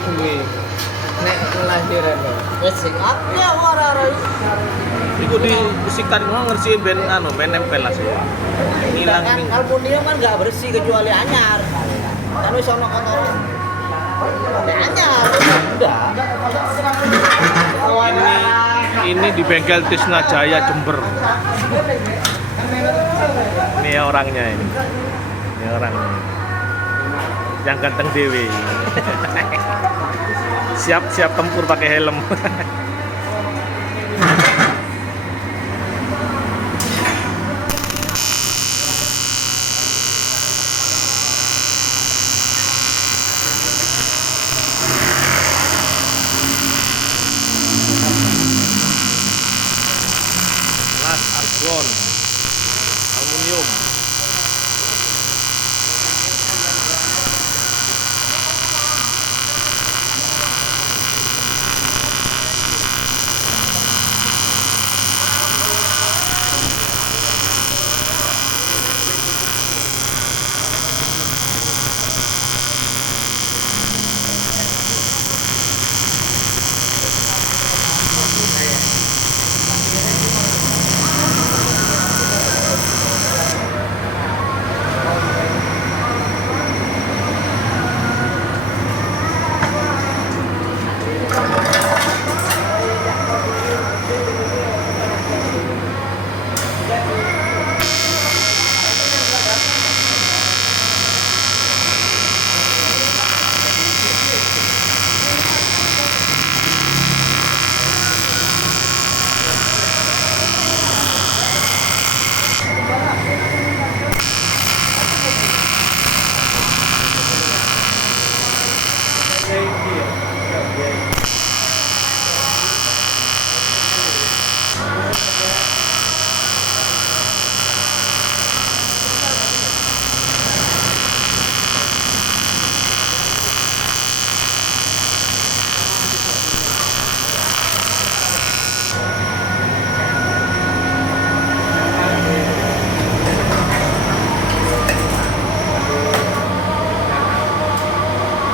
duwe nek kelahiran wis sing akeh ora Iku di bisikan gua ngersiin ben nempel lah semua. Hilang kan nih. aluminium kan nggak bersih kecuali anyar kan wis ono kotoran nek anyar udah Ini di bengkel Tisna Jaya Jember. Ini orangnya ini. Ini orangnya. Yang ganteng dewi. Siap tempur pakai helm.